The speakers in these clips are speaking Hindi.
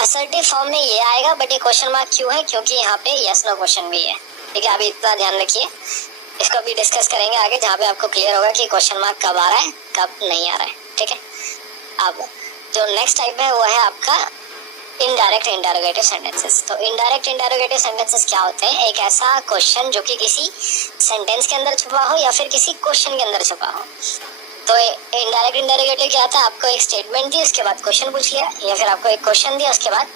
असर्टिव फॉर्म में ये आएगा, बट ये क्वेश्चन मार्क क्यों है? क्योंकि यहाँ पे यस नो क्वेश्चन भी है। ठीक है, अभी इतना ध्यान रखिए, इसको भी डिस्कस करेंगे आगे, जहाँ पे आपको क्लियर होगा कि क्वेश्चन मार्क कब आ रहा है कब नहीं आ रहा है। ठीक है, अब जो नेक्स्ट टाइप है वो है आपका इनडायरेक्ट इंटरोगेटिव सेंटेंसेस। तो इनडायरेक्ट इंटरोगेटिव सेंटेंसेस क्या होते हैं? एक ऐसा क्वेश्चन जो कि किसी सेंटेंस के अंदर छुपा हो या फिर किसी क्वेश्चन के अंदर छुपा हो। तो इनडायरेक्ट इंटरोगेटिव क्या होता है? आपको एक स्टेटमेंट दी, उसके बाद क्वेश्चन पूछ लिया, या फिर आपको एक क्वेश्चन दिया, उसके बाद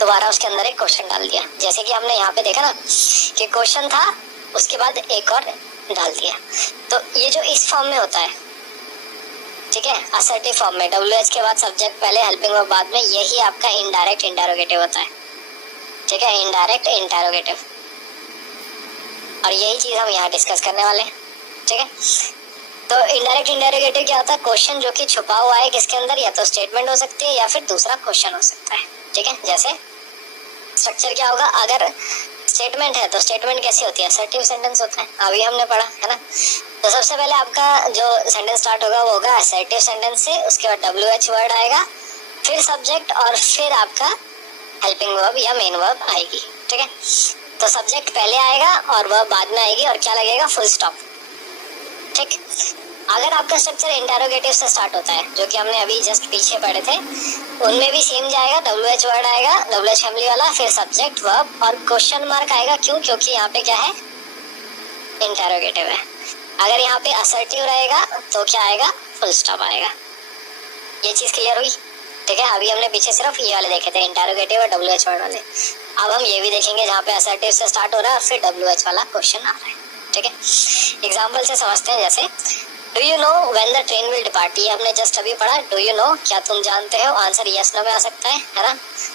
दोबारा उसके अंदर एक क्वेश्चन डाल दिया। जैसे कि हमने यहाँ पे देखा ना कि क्वेश्चन था, उसके बाद एक और डाल दिया। तो ये जो इस फॉर्म में होता है, ठीक है, असर्टिव फॉर्म में WH के बाद सब्जेक्ट पहले, हेल्पिंग वर्ब बाद में, यही आपका इनडायरेक्ट इंटरोगेटिव होता है। ठीक है, इनडायरेक्ट इंटरोगेटिव, और यही चीज हम यहाँ डिस्कस करने वाले हैं। ठीक है, तो इनडायरेक्ट इंटरोगेटिव क्या होता है? क्वेश्चन जो कि छुपा हुआ है किसके अंदर, या तो स्टेटमेंट हो सकती है या फिर दूसरा क्वेश्चन हो सकता है। ठीक है, जैसे स्ट्रक्चर क्या होगा? अगर स्टेटमेंट है तो स्टेटमेंट कैसी होती है? असर्टिव सेंटेंस होता है, अभी हमने पढ़ा है ना। तो सबसे पहले आपका जो सेंटेंस स्टार्ट होगा वो होगा असर्टिव सेंटेंस से, उसके बाद WH वर्ड आएगा, फिर सब्जेक्ट, और फिर आपका हेल्पिंग वर्ब या मेन वर्ब आएगी। ठीक है, तो सब्जेक्ट पहले आएगा और वर्ब बाद में आएगी, और क्या लगेगा? Full stop. ठीक, अगर आपका स्ट्रक्चर इंटरोगेटिव से स्टार्ट होता है, जो कि हमने अभी जस्ट पीछे पढ़े थे, उनमें भी सेम जाएगा, WH वर्ड आएगा, WH फैमिली वाला, फिर सब्जेक्ट वर्ब और क्वेश्चन मार्क आएगा। क्यों? क्योंकि यहाँ पे क्या है? इंटरोगेटिव है। अगर यहाँ पे असर्टिव रहेगा तो क्या आएगा? फुल स्टॉप आएगा। ये चीज क्लियर हुई? ठीक है, अभी हमने पीछे सिर्फ ये वाले देखे थे, इंटरोगेटिव और WH वर्ड वाले। अब हम ये भी देखेंगे जहाँ पे असर्टिव से स्टार्ट हो रहा है और फिर WH वाला क्वेश्चन आ रहा है। ठीक है, एग्जाम्पल से समझते हैं। जैसे do you know when the train will depart, ये हमने जस्ट अभी पढ़ा। डू यू नो, क्या तुम जानते हो? आंसर यस नो में आ सकता है ना।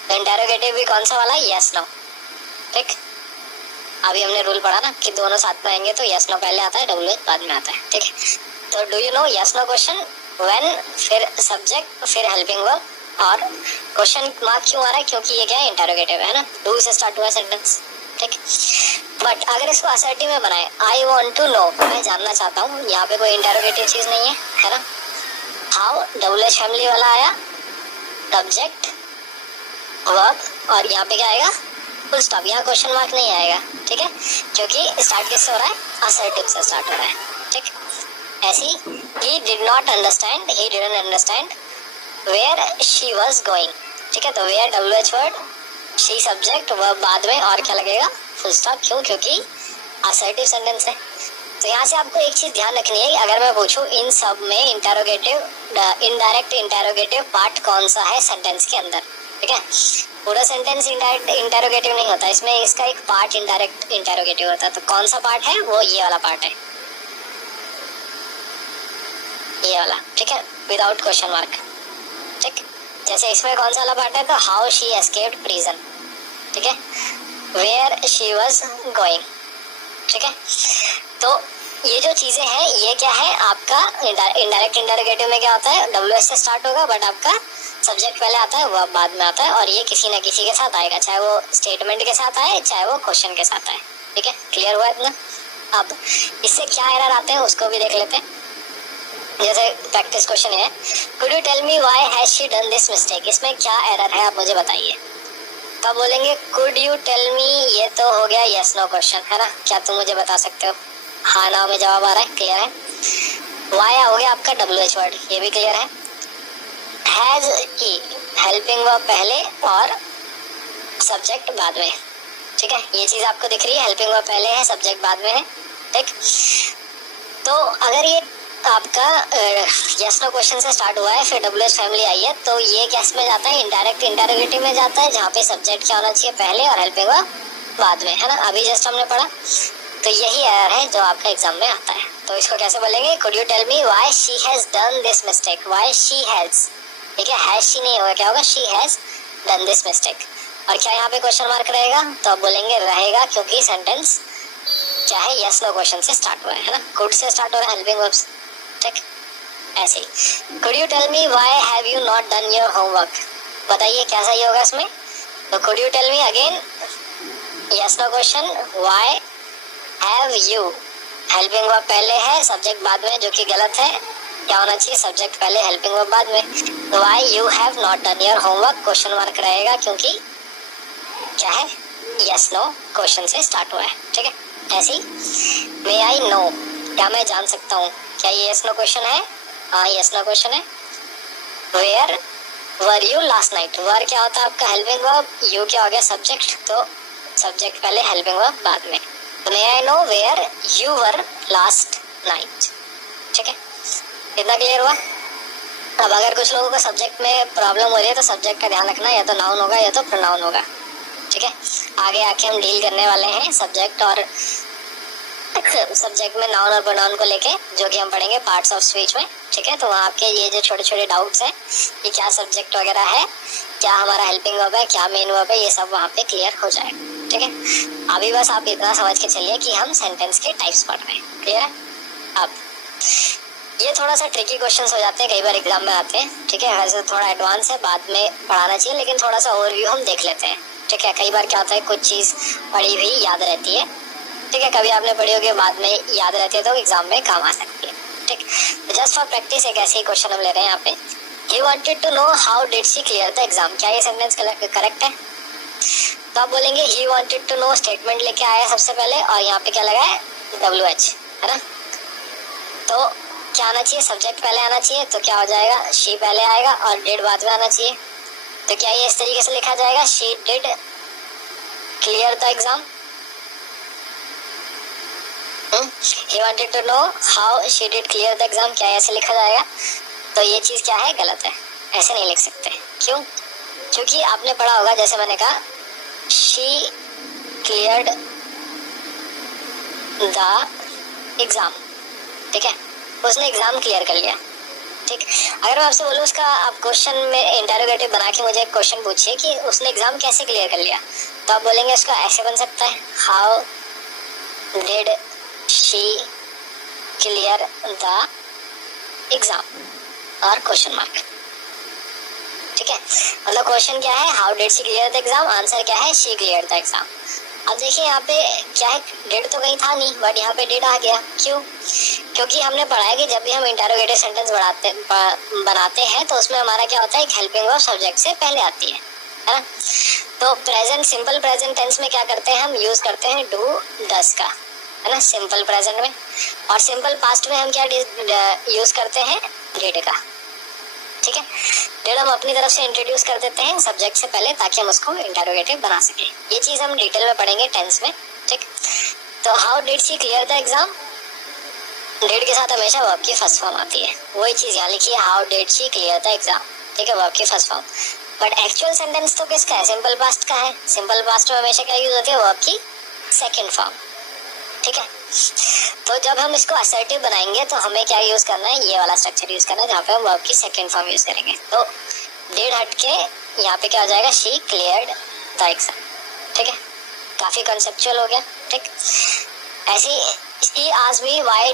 तो इंटरोगेटिव भी कौन सा वाला है? Yes no. ठीक, अभी हमने रूल पढ़ा ना कि दोनों साथ में आएंगे तो यस नो पहले आता है, WH बाद में आता है। ठीक है, तो do you know yes no question, when फिर सब्जेक्ट फिर हेल्पिंग वर्ब, और क्वेश्चन मार्क क्यों आ रहा है? क्योंकि ये क्या है? इंटरोगेटिव है ना, डू से स्टार्ट हुआ सेंटेंस। ठीक, बट अगर इसको असर्टिव में बनाए, आई वॉन्ट टू नो, मैं जानना चाहता हूँ, यहाँ पे कोई इंटरोगेटिव चीज नहीं है ना। हाउ, WH फैमिली वाला आया, सब्जेक्ट वर्ब, और यहाँ पे क्या आएगा? Full stop. यहाँ क्वेश्चन मार्क नहीं आएगा। ठीक है, क्योंकि स्टार्ट किससे हो रहा है? असर्टिव से स्टार्ट हो रहा है। ठीक, ऐसी ही did not understand, he didn't understand where she was going. ठीक है, तो where WH word, she subject, verb बाद में, और क्या लगेगा? Full stop. क्यों? क्योंकि असर्टिव सेंटेंस है। तो यहाँ से आपको एक चीज ध्यान रखनी है, अगर मैं पूछूं इन सब में इंटरोगेटिव, इनडायरेक्ट इंटरोगेटिव पार्ट कौन सा है सेंटेंस के अंदर? ठीक है, पूरा सेंटेंस इनडायरेक्ट इंटरोगेटिव नहीं होता, इसमें इसका एक पार्ट इनडायरेक्ट इंटरोगेटिव होता है। तो कौन सा पार्ट है? वो ये वाला पार्ट है, ये वाला। ठीक है, विदाउट क्वेश्चन मार्क। ठीक, जैसे इसमें कौन सा वाला पार्ट है? तो हाउ शी एस्केप्ड प्रिजन। ठीक है, वेयर शी वाज गोइंग। ठीक है, तो ये जो चीजें हैं ये क्या है? आपका इनडायरेक्ट इंटरोगेटिव में क्या होता है? WH से स्टार्ट होगा, बट आपका सब्जेक्ट पहले आता है, वर्ब बाद में आता है, और ये किसी न किसी के साथ आएगा, चाहे वो स्टेटमेंट के साथ आए, चाहे वो क्वेश्चन के साथ आए। ठीक है, क्लियर हुआ इतना? अब इससे क्या एरर आते हैं उसको भी देख लेते हैं। जैसे प्रैक्टिस क्वेश्चन है, could you tell me why has she done this mistake, इसमें क्या एरर है आप मुझे बताइए। तब बोलेंगे कुड यू टेल मी, ये तो हो गया यस नो क्वेश्चन, है ना, क्या तुम मुझे बता सकते हो? हाँ ना में जवाब आ रहा है, क्लियर है। वाई हो गया आपका WH वर्ड, ये भी क्लियर है। हैज की हेल्पिंग वर्ब पहले और सब्जेक्ट बाद में। ठीक है, ये चीज आपको दिख रही है, हेल्पिंग वर्ब पहले है, सब्जेक्ट बाद में है। ठीक, तो अगर ये आपका यस नो क्वेश्चन से स्टार्ट हुआ है, फिर WH फैमिली आई है, तो ये किस में जाता है? इनडायरेक्ट इंटरोगेटिव में जाता है, जहाँ पे सब्जेक्ट क्या होना चाहिए? पहले, और हेल्पिंग वर्ब बाद में, है ना, अभी जस्ट हमने पढ़ा। तो यही एरर है जो आपका एग्जाम में आता है। तो इसको कैसे बोलेंगे? Could you tell me why she has done this mistake, why she has. ठीक है, हैज शी नहीं होगा, क्या होगा? She has done this mistake. और क्या यहाँ पे क्वेश्चन मार्क रहेगा? तो आप बोलेंगे रहेगा, क्योंकि सेंटेंस क्या है? यस नो क्वेश्चन से स्टार्ट हुआ है ना, कुड से स्टार्ट हो रहा है, हेल्पिंग वर्ब्स। ठीक, ऐसे ही could you tell me why have you not done your homework, बताइए क्या सही होगा इसमें? तो could you tell me again, yes no question, why have you, helping verb पहले है, सब्जेक्ट बाद में, जो कि गलत है, क्या होना चाहिए, सब्जेक्ट पहले हेल्पिंग वर्ब बाद में। Why you have not done your homework, question mark रहेगा क्योंकि क्या है, यस नो क्वेश्चन से स्टार्ट हुआ है। ठीक है, ऐसे ही मे आई नो, क्या मैं जान सकता हूँ, क्या ये यस नो क्वेश्चन है, हाँ यस नो क्वेश्चन है। Where were you last night, were क्या होता है आपका हेल्पिंग वर्ब, यू क्या हो गया सब्जेक्ट, तो सब्जेक्ट पहले हेल्पिंग वर्ब बाद में। May I know where you were last night. ठीक है, इतना क्लियर हुआ। अब अगर कुछ लोगों को सब्जेक्ट में प्रॉब्लम हो रही है तो सब्जेक्ट का ध्यान रखना, या तो नाउन होगा या तो प्रोनाउन होगा। ठीक है, आगे आके हम डील करने वाले हैं सब्जेक्ट और सब्जेक्ट में नाउन और प्रोनाउन को लेके, जो कि हम पढ़ेंगे पार्ट्स ऑफ स्पीच में। ठीक है, तो वहाँ आपके ये जो छोटे छोटे डाउट्स हैं कि क्या सब्जेक्ट वगैरह है, क्या हमारा हेल्पिंग वर्ब है, क्या मेन वर्ब है, ये सब वहाँ पे क्लियर हो जाएगा। ठीक है, अभी बस आप इतना समझ के चलिए कि हम सेंटेंस के टाइप्स पढ़ रहे हैं। क्लियर है। अब ये थोड़ा सा ट्रिकी क्वेश्चंस हो जाते हैं, कई बार एग्जाम में आते हैं। ठीक है, वैसे थोड़ा एडवांस है, बाद में पढ़ाना चाहिए, लेकिन थोड़ा सा ओवरव्यू हम देख लेते हैं। ठीक है, कई बार क्या होता है कुछ चीज़ पढ़ी हुई याद रहती है। ठीक है, कभी आपने पढ़ी होगी बाद में याद रहती है तो एग्जाम में काम आ सकती है। ठीक, जस्ट फॉर प्रैक्टिस एक ऐसे ही क्वेश्चन हम ले रहे हैं यहाँ पे। He wanted to know how did she clear the exam, क्या ये सेंटेंस करेक्ट है? तो आप बोलेंगे he wanted to know, statement लेके आया सबसे पहले, और यहाँ पे क्या लगा है, WH, है ना। तो क्या आना चाहिए, सब्जेक्ट पहले आना चाहिए, तो क्या हो जाएगा, शी पहले आएगा और डिड बाद में आना चाहिए। तो क्या ये इस तरीके से लिखा जाएगा, she did clear the exam. He wanted to know how she did clear the exam, क्या ऐसे लिखा जाएगा? तो ये चीज क्या है, गलत है, ऐसे नहीं लिख सकते। क्यों? क्योंकि आपने पढ़ा होगा, जैसे मैंने कहा, शी क्लियर्ड द एग्जाम। ठीक है, उसने एग्जाम क्लियर कर लिया। ठीक, अगर मैं आपसे बोलूँ उसका, आप क्वेश्चन में इंटरोगेटिव बना के मुझे एक क्वेश्चन पूछिए कि उसने एग्जाम कैसे क्लियर कर लिया, तो आप बोलेंगे उसका ऐसे बन सकता है, how did she clear the exam और क्वेश्चन मार्क। ठीक है, मतलब क्वेश्चन क्या है, how did she clear the exam, answer क्या है, शी क्लियर द एग्जाम। अब देखिए यहाँ पे क्या है, डिड तो कहीं था नहीं, बट यहाँ पे डिड आ गया। क्यों? क्योंकि हमने पढ़ा है कि जब भी हम इंटरोगेटिव सेंटेंस बनाते हैं तो उसमें हमारा क्या होता है, एक हेल्पिंग वर्ब सब्जेक्ट से पहले आती है ना। तो प्रेजेंट, सिंपल प्रेजेंट टेंस में क्या करते हैं, हम यूज करते हैं डू डस का, है ना, सिंपल प्रेजेंट में। और सिंपल पास्ट में हम क्या यूज करते हैं, डिड का। ठीक है, डिड हम अपनी तरफ से इंट्रोड्यूस कर देते हैं सब्जेक्ट से पहले, ताकि हम उसको इंटरोगेटिव बना सके। ये चीज हम डिटेल में पढ़ेंगे टेंस में। ठीक, तो how did she clear the exam, did के साथ हमेशा वर्ब की फर्स्ट फॉर्म आती है, वही चीज यहाँ लिखी है, how did she clear the exam. ठीक है, वर्ब की first form. But actual sentence तो किसका है, सिंपल पास्ट का है। सिंपल पास्ट में हमेशा क्या यूज होती है, वर्ब की सेकेंड फॉर्म। ठीक है, तो जब हम इसको असर्टिव बनाएंगे तो हमें क्या यूज करना है, ये वाला स्ट्रक्चर यूज करना है, जहाँ पे हम वर्ब की सेकेंड फॉर्म यूज करेंगे। तो डिड हट के यहाँ पे क्या हो जाएगा, शी क्लियर्ड द एग्जाम। ठीक है, काफी कंसेप्चुअल हो गया। ठीक, ऐसी ही आज भी why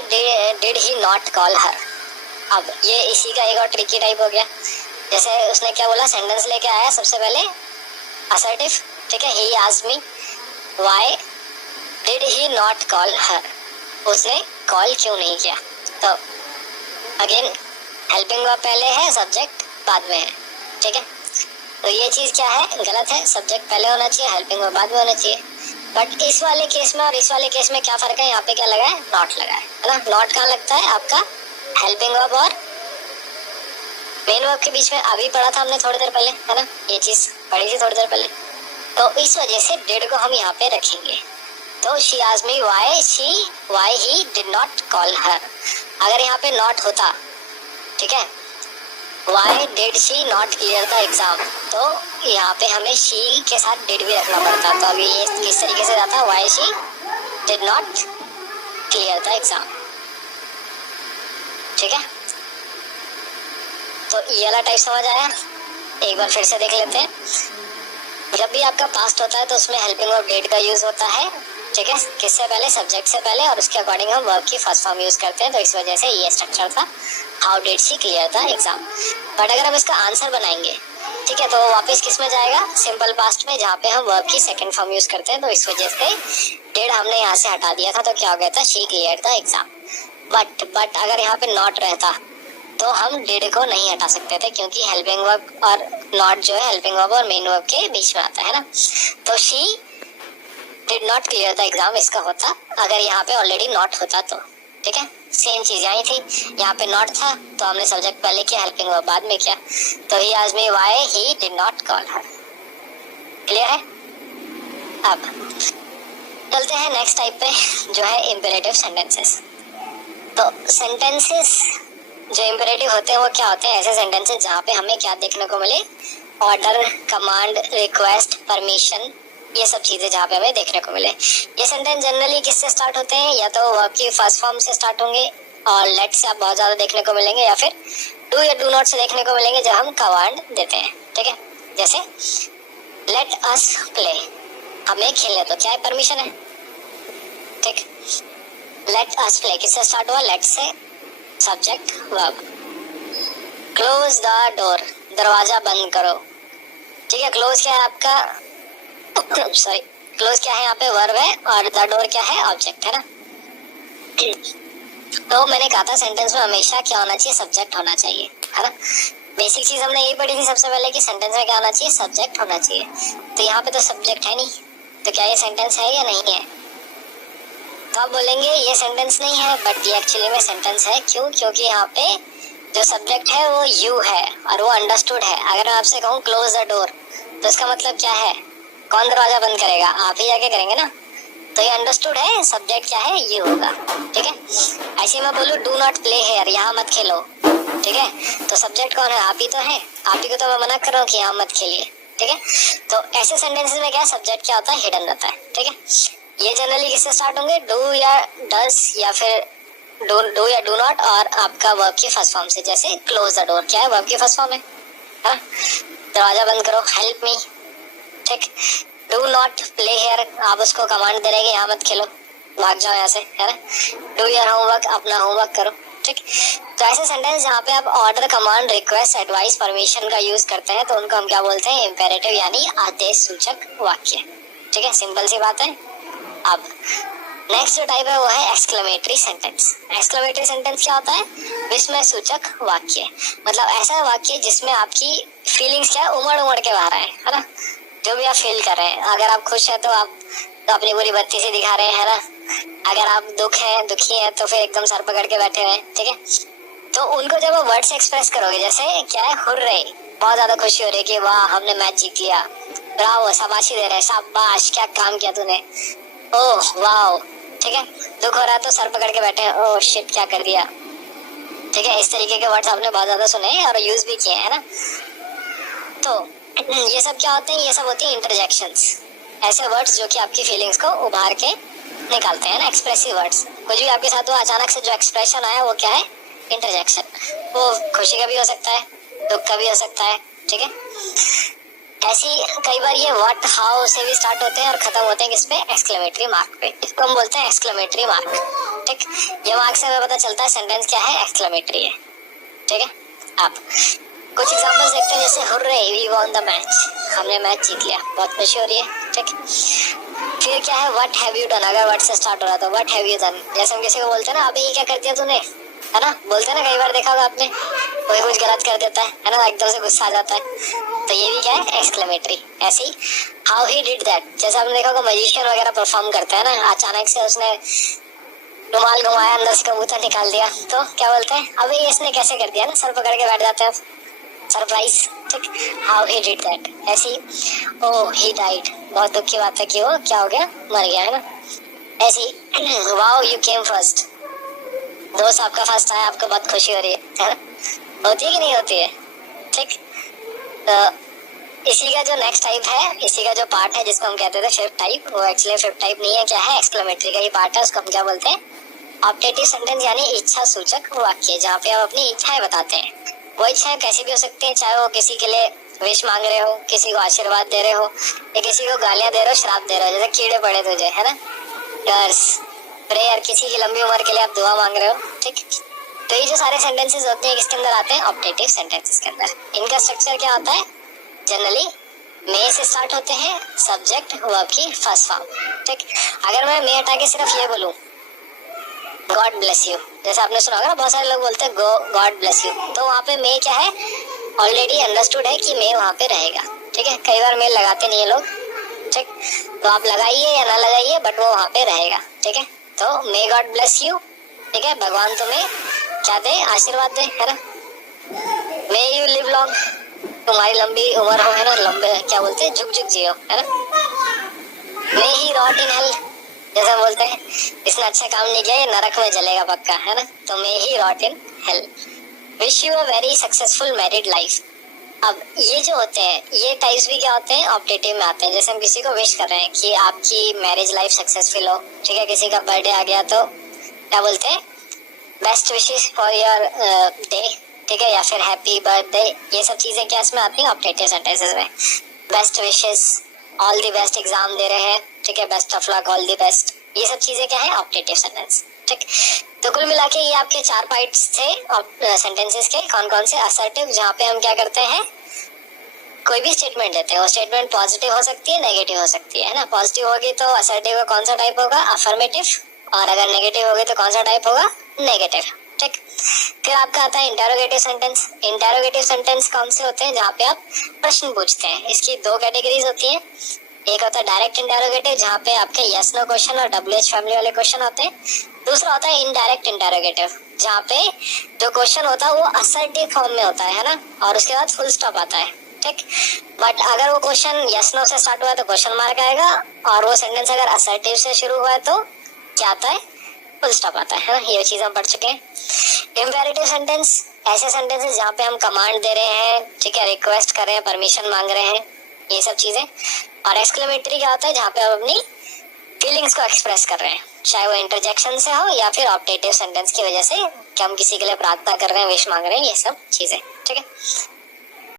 did he not call her. अब ये इसी का एक और ट्रिकी टाइप हो गया। जैसे उसने क्या बोला, सेंटेंस लेके आया सबसे पहले असर्टिव। ठीक है, he asked me why did he not call her, उसने कॉल क्यों नहीं किया। तो अगेन हेल्पिंग वर्ब पहले है, सब्जेक्ट बाद में है। ठीक है, तो ये चीज क्या है, गलत है, सब्जेक्ट पहले होना चाहिए, हेल्पिंग वर्ब बाद में होना चाहिए। बट इस वाले केस में और इस वाले केस में क्या फर्क है, यहाँ पे क्या लगा है, नॉट लगा है ना। नॉट कहाँ लगता है, आपका हेल्पिंग वर्ब और मेन वर्ब के बीच में। अभी पढ़ा था हमने थोड़ी देर पहले, है ना, ये चीज पढ़ी थी थोड़ी देर पहले। तो इस वजह से डिड को हम यहाँ पे रखेंगे। तो she asked me why he did not call her. अगर यहाँ पे नॉट होता, ठीक है, why did she not clear the exam, तो यहाँ पे हमें शी के साथ डिड भी रखना पड़ता। तो अभी ये किस तरीके से जाता, why she did not clear the exam. ठीक है, तो ये वाला टाइप समझ आया। एक बार फिर से देख लेते हैं। जब भी आपका पास्ट होता है तो उसमें हेल्पिंग वर्ब डिड का यूज होता है। ठीक है, किससे पहले, सब्जेक्ट से पहले, और उसके अकॉर्डिंग हम वर्ब की फर्स्ट फॉर्म यूज करते हैं। तो इस वजह से ये स्ट्रक्चर था, how did she clear the exam. But अगर हम इसका आंसर बनाएंगे, ठीक है, तो वापस किस में जाएगा, सिंपल पास्ट में, जहाँ पे हम वर्ब की सेकंड फॉर्म यूज करते हैं। तो इस वजह से डिड हमने यहाँ से हटा दिया था, तो क्या हो गया था, she clear the exam. But अगर यहाँ पे नॉट रहता, तो हम डिड को नहीं हटा सकते थे क्योंकि हेल्पिंग वर्ब और नॉट जो है हेल्पिंग वर्ब और मेन वर्ब के बीच में आता है ना। तो she did not clear the exam इसका होता अगर यहाँ पे ऑलरेडी नॉट होता तो। ठीक है, सेम चीज यहाँ थी, यहाँ पे नॉट था तो हमने सब्जेक्ट पहले किया, हेल्पिंग वर्ब बाद में किया। तो he asked me why he did not call her. Clear है? अब चलते हैं नेक्स्ट टाइप पे जो है इंपेरेटिव सेंटेंसेस। तो सेंटेंसेस जो इंपेरेटिव होते हैं वो क्या होते हैं? ऐसे सेंटेंसेस जहाँ पे हमें क्या देखने को मिले? ऑर्डर, कमांड, रिक्वेस्ट, परमिशन, ये सब चीजें जहाँ पे हमें देखने को मिले। ये सेंटेंस जनरली किससे स्टार्ट होते हैं? या तो वर्ब की फर्स्ट फॉर्म से स्टार्ट होंगे और लेट से आप बहुत ज्यादा देखने को मिलेंगे, या फिर डू या डू नॉट से देखने को मिलेंगे जब हम कमांड देते हैं। ठीक है, जैसे लेट अस प्ले, हमें खेलने तो, क्या है? परमिशन है। ठीक, लेट अस प्ले किससे स्टार्ट हुआ? लेट से, subject verb. Close the door, दरवाजा बंद करो। ठीक है, क्लोज क्या है आपका? सॉरी, क्लोज क्या है यहाँ पे? वर्ब है, और द डोर क्या है? ऑब्जेक्ट है ना। तो मैंने कहा था सेंटेंस में हमेशा क्या होना चाहिए? सब्जेक्ट होना चाहिए, है ना। बेसिक चीज हमने यही पढ़ी थी सबसे पहले कि सेंटेंस में क्या होना चाहिए? सब्जेक्ट होना चाहिए। तो यहाँ पे तो सब्जेक्ट है नहीं, तो क्या ये सेंटेंस है या नहीं है? तो आप बोलेंगे ये सेंटेंस नहीं है, बट ये एक्चुअली में सेंटेंस है। क्यों? क्योंकि यहाँ पे जो सब्जेक्ट है वो यू है और वो अंडरस्टूड है। अगर मैं आपसे कहूँ क्लोज द डोर, तो इसका मतलब क्या है? कौन दरवाजा बंद करेगा? आप ही जाके करेंगे ना। तो ये अंडरस्टूड है, सब्जेक्ट क्या है? ये होगा। ठीक है, ऐसे मैं बोलूँ डू नॉट प्ले हियर, यहाँ मत खेलो। ठीक है, तो सब्जेक्ट कौन है? आप ही तो है, आप ही को तो मैं मना कर रहा हूँ कि यहाँ मत खेलिए। ठीक है, तो ऐसे सेंटेंसेस में क्या सब्जेक्ट क्या होता है? हिडन रहता है। ठीक है, ये जनरली किससे स्टार्ट होंगे? डू या डस या फिर डू या डू नॉट और आपका वर्ब की फर्स्ट फॉर्म से। जैसे क्लोज द डोर क्या है? वर्ब की फर्स्ट फॉर्म है, हाँ? दरवाजा बंद करो, हेल्प मी। ठीक, डू नॉट प्ले हियर, आप उसको कमांड दे रहे हैं यहाँ मत खेलो, भाग जाओ यहाँ से, है ना। डू योर होमवर्क, अपना होमवर्क करो। ठीक, तो ऐसे सेंटेंस जहाँ पे आप order, command, request, advice, permission का यूज करते हैं तो उनको हम क्या बोलते हैं? इंपेरेटिव यानी आदेश सूचक वाक्य। ठीक है, सिंपल सी बात है। अब नेक्स्ट जो टाइप है वो है एक्सक्लेमेटरी सेंटेंस। एक्सक्लेमेटरी सेंटेंस क्या होता है? विस्मय सूचक वाक्य। मतलब ऐसा वाक्य जिसमें आपकी फीलिंग्स क्या है? उमड़ उमड़ के बाहर है ना। जो भी आप फील कर रहे हैं, अगर आप खुश है तो आप तो अपनी पूरी बत्ती से दिखा रहे हैं, है ना। अगर आप दुखी है तो फिर एकदम सर पकड़ के बैठे हुए हैं। ठीक है, तो उनको जब आप वर्ड से एक्सप्रेस करोगे, जैसे क्या है? हुर्रे, बहुत ज्यादा खुशी हो रही है कि वाह हमने मैच जीत लिया, ब्रावो, शाबाशी दे रहे हैं, शाबाश क्या काम किया तूने, ओह वाह। ठीक है, दुख हो रहा है तो सर पकड़ के बैठे हैं, ओह शिट क्या कर दिया। ठीक है, इस तरीके के वर्ड्स आपने बहुत ज्यादा सुने और यूज भी किए हैं ना। तो ये सब क्या होते हैं? ये सब होती है इंटरजेक्शंस, ऐसे वर्ड्स जो कि आपकी फीलिंग्स को उभार के निकालते हैं ना, एक्सप्रेसिव वर्ड्स। कुछ भी आपके साथ हुआ, अचानक से जो एक्सप्रेशन आया वो क्या है? इंटरजेक्शन। वो खुशी का भी हो सकता है, दुख का भी हो सकता है। ठीक है, ऐसी कई बार ये व्हाट, हाउ से भी स्टार्ट होते हैं और खत्म होते हैं किस पे? एक्सक्लेमेटरी मार्क पे। इसको हम बोलते हैं एक्सक्लेमेटरी मार्क। ठीक, ये मार्क से हमें पता चलता है सेंटेंस क्या है? एक्सक्लेमेटरी है। ठीक है, अब कुछ एग्जांपल्स देखते हैं, जैसे hurray we won the match, हमने मैच जीत लिया, बहुत खुशी हो रही है। ठीक, फिर क्या है? व्हाट हैव यू डन, अगर व्हाट से स्टार्ट हो रहा था, व्हाट हैव यू डन। जैसे हम किसी को बोलते हैं ना, अबे ये क्या कर दिया तूने, है ना, बोलते हैं ना, कई बार देखा होगा आपने, कोई कुछ गलत कर देता है ना, एकदम से गुस्सा आ जाता है, तो ये भी क्या है? एक्सक्लेमेटरी। ऐसे ही हाउ ही डिड दैट, जैसे आपने देखा होगा मजिशियन वगैरह परफॉर्म करते हैं ना, अचानक से उसने रुमाल घुमाया, अंदर से कबूतर निकाल दिया, तो क्या बोलते हैं? अबे ये इसने कैसे कर दिया ना, सर पकड़ के बैठ जाते हैं, सरप्राइज। ठीक, हाउ ही डिड दैट। ऐसी ओह ही डाइड, बहुत दुख की बात है कि वो क्या हो गया? मर गया, है ना। ऐसी वाओ यू केम फर्स्ट, दोस्त आपका फर्स्ट आया, आपको बहुत खुशी हो रही है ना। होती है कि नहीं होती है? ठीक, तो इसी का जो नेक्स्ट टाइप है, इसी का जो पार्ट है जिसको हम कहते थे फिफ्थ टाइप, वो एक्चुअली फिफ्थ टाइप नहीं है, क्या है? एक्सक्लेमेटरी का ही पार्ट है। उसको हम क्या बोलते हैं? ऑब्जेक्टिव सेंटेंस यानी इच्छा सूचक वाक्य, जहाँ पे आप अपनी इच्छाएं बताते हैं। वो इच्छाएं कैसी भी हो सकती है, चाहे वो किसी के लिए विश मांग रहे हो, किसी को आशीर्वाद दे रहे हो, या किसी को गालियां दे रहे हो, श्राप दे रहे हो, जैसे कीड़े पड़े तुझे, है ना, कर्स, प्रेयर, किसी की लंबी उम्र के लिए आप दुआ मांग रहे हो। ठीक, तो ये जो सारे सेंटेंसेस होते हैं किसके अंदर आते हैं? ऑब्जेक्टिव सेंटेंसेस के अंदर। इनका स्ट्रक्चर क्या होता है? जनरली मे से स्टार्ट होते हैं, सब्जेक्ट वर्ब की फर्स्ट फॉर्म। ठीक, अगर मैं मे हटा के सिर्फ ये बोलूं गॉड ब्लेस यू, जैसे आपने सुना होगा ना, बहुत सारे लोग बोलते हैं गॉड ब्लेस यू, तो वहाँ पे मे क्या है, ऑलरेडी अंडरस्टूड है कि मे वहाँ पे रहेगा। ठीक है, कई बार मे लगाते नहीं है लोग। ठीक, तो आप लगाइए या ना लगाइए, बट वो वहाँ पे रहेगा। ठीक है, तो मे गॉड ब्लेस यू। ठीक है, भगवान तुम्हें क्या दे, आशीर्वाद दे, है ना। मे यू लिव लॉन्ग, तुम्हारी लंबी उम्र हो, है ना, लंबे क्या बोलते हैं, झुक झुक जियो, है ना। मे ही रॉट इन हेल, जैसे बोलते हैं इसने अच्छा काम नहीं किया, ये नरक में जलेगा पक्का, है ना। तो may he rot in hell. Wish you a very successful married life. अब ये जो होते हैं, ये टाइप्स भी क्या होते हैं, ऑप्टेटिव में आते हैं। जैसे हम किसी को विश कर रहे हैं कि आपकी मैरिज लाइफ सक्सेसफुल हो। ठीक है, किसी का बर्थडे आ गया तो क्या बोलते हैं, best wishes for your day. ठीक है, या फिर हैप्पी बर्थडे, ये सब चीजें क्या इसमें आती हैं, ऑप्टेटिव सेंटेंसेस में। Best wishes, all the best, exam दे रहे हैं, ठीक है, best of luck, all the best, ये सब चीजें क्या है, ऑप्टेटिव सेंटेंस। ठीक, तो कुल मिला के ये आपके 4 पार्ट्स थे सेंटेंसेस के। कौन कौन से, असर्टिव, जहाँ पे हम क्या करते हैं, कोई भी स्टेटमेंट देते हैं, वो स्टेटमेंट पॉजिटिव हो सकती है, नेगेटिव हो सकती है ना। पॉजिटिव होगी तो असर्टिव का कौन सा टाइप होगा, अफर्मेटिव, और अगर नेगेटिव होगी तो कौन सा टाइप होगा, नेगेटिव। ठीक, फिर आपका आता है इंटेरोगेटिव सेंटेंस। इंटेरोगेटिव सेंटेंस कौन से होते हैं, जहाँ पे आप प्रश्न पूछते हैं। इसकी 2 कैटेगरीज होती हैं। एक होता है डायरेक्ट इंटेरोगेटिव, जहाँ पे आपके यस नो क्वेश्चन और WH फैमिली वाले क्वेश्चन होते हैं। दूसरा होता है इनडायरेक्ट इंटेरोगेटिव, जहाँ पे जो क्वेश्चन होता है वो असर्टिव फॉर्म में होता है ना, और उसके बाद फुल स्टॉप आता है। ठीक, बट अगर वो क्वेश्चन यस नो से स्टार्ट हुआ है तो क्वेश्चन मार्क आएगा, और वो सेंटेंस अगर असर्टिव से शुरू हुआ है तो क्या आता है, फुल स्टॉप आता है ना। ये चीज हम पढ़ चुके हैं। इम्पेरेटिव सेंटेंस, ऐसे सेंटेंसेस जहाँ पे हम कमांड दे रहे हैं, ठीक है, रिक्वेस्ट कर रहे हैं, परमिशन मांग रहे हैं, ये सब चीजें। और एक्सक्लेमेटरी क्या होता है, जहाँ पे हम अपनी फीलिंग्स को एक्सप्रेस कर रहे हैं, चाहे वो इंटरजेक्शन से हो या फिर ऑप्टेटिव सेंटेंस की वजह से कि हम किसी के लिए प्रार्थना कर रहे हैं, विश मांग रहे हैं, ये सब चीजें। ठीक है।